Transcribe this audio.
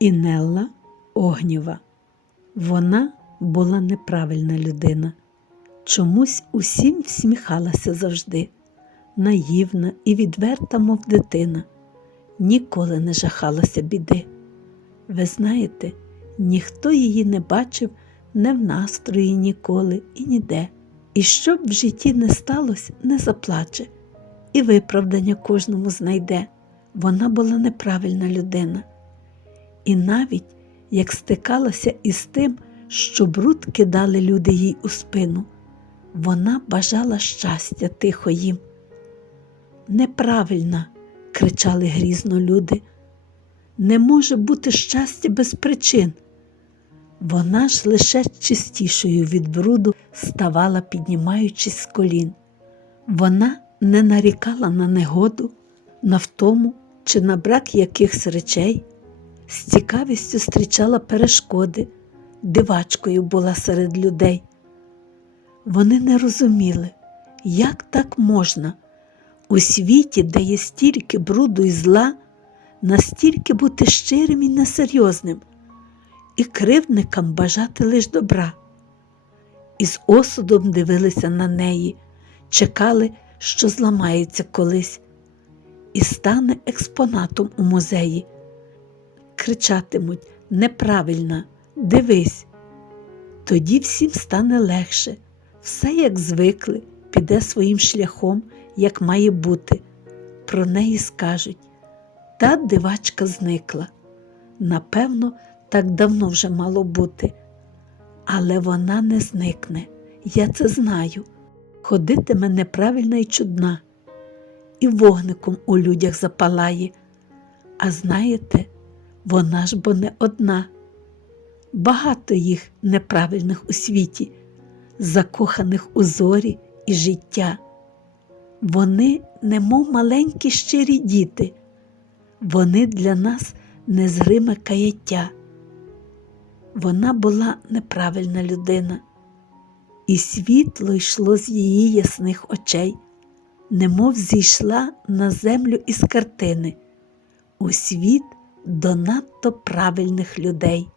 Інелла Огнєва. Вона була неправильна людина. Чомусь усім всміхалася завжди, наївна і відверта, мов дитина, ніколи не жахалася біди. Ви знаєте, ніхто її не бачив не в настрої ніколи і ніде. І що б в житті не сталося, не заплаче, і виправдання кожному знайде. Вона була неправильна людина. І навіть як стикалася із тим, що бруд кидали люди їй у спину, вона бажала щастя тихо їм. Неправильна, кричали грізно люди. Не може бути щастя без причин. Вона ж лише чистішою від бруду ставала, піднімаючись з колін. Вона не нарікала на негоду, на втому чи на брак якихось речей, з цікавістю зустрічала перешкоди, дивачкою була серед людей. Вони не розуміли, як так можна у світі, де є стільки бруду і зла, настільки бути щирим і несерйозним, і кривдникам бажати лиш добра. І з осудом дивилися на неї, чекали, що зламається колись, і стане експонатом у музеї. Кричатимуть неправильно, дивись. Тоді всім стане легше, все як звикли, піде своїм шляхом, як має бути. Про неї скажуть та дивачка зникла. Напевно, так давно вже мало бути. Але вона не зникне, я це знаю. Ходитиме неправильна і чудна, і вогником у людях запалає. А знаєте, вона ж бо не одна. Багато їх неправильних у світі, закоханих у зорі і життя. Вони, немов маленькі щирі діти, вони для нас незриме каяття. Вона була неправильна людина, і світло йшло з її ясних очей, немов зійшла на землю із картини, у світ до надто правильних людей.